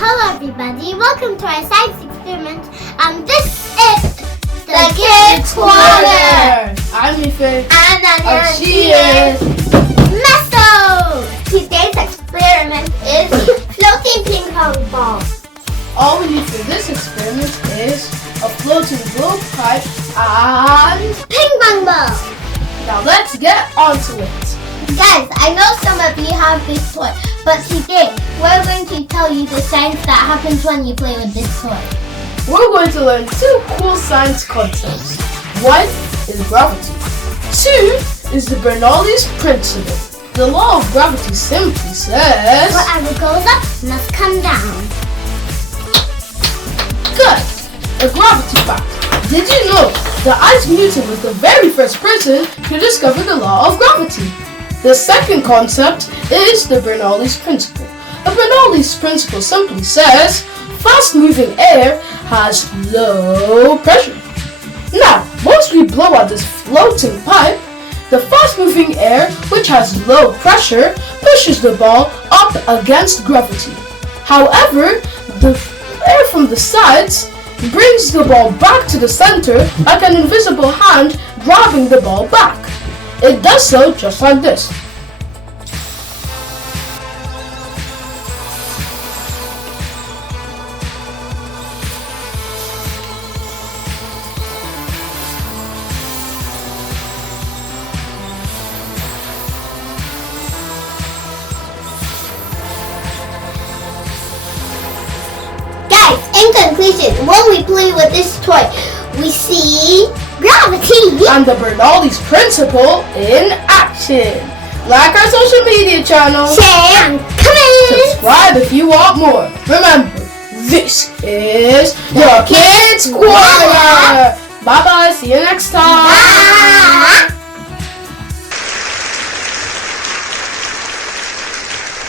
Hello everybody, welcome to our science experiment, and this is the Kidz Corner! I'm Ethan. And she is Meso! Today's experiment is floating ping pong ball. All we need for this experiment is a floating blow pipe and Ping pong ball! now let's get onto it. Guys, I know some of you have this toy, but today we're going to tell you the science that happens when you play with this toy. We're going to learn two cool science concepts. One is gravity. Two is the Bernoulli Principle. The law of gravity simply says Whatever goes up must come down. good. A gravity fact. Did you know that Isaac Newton was the very first person to discover the law of gravity? The second concept is the Bernoulli Principle. The Bernoulli Principle simply says fast-moving air has low pressure. Now, once we blow out this floating pipe, the fast-moving air, which has low pressure, pushes the ball up against gravity. However, the air from the sides brings the ball back to the center like an invisible hand grabbing the ball back. It does so just like this. Guys, in conclusion, when we play with this toy, we see gravity. And the Bernoulli Principle in action. Like our social media channel. Share and comment. Subscribe if you want more. Remember, this is your Kidz Corner. Bye bye. See you next time. Bye.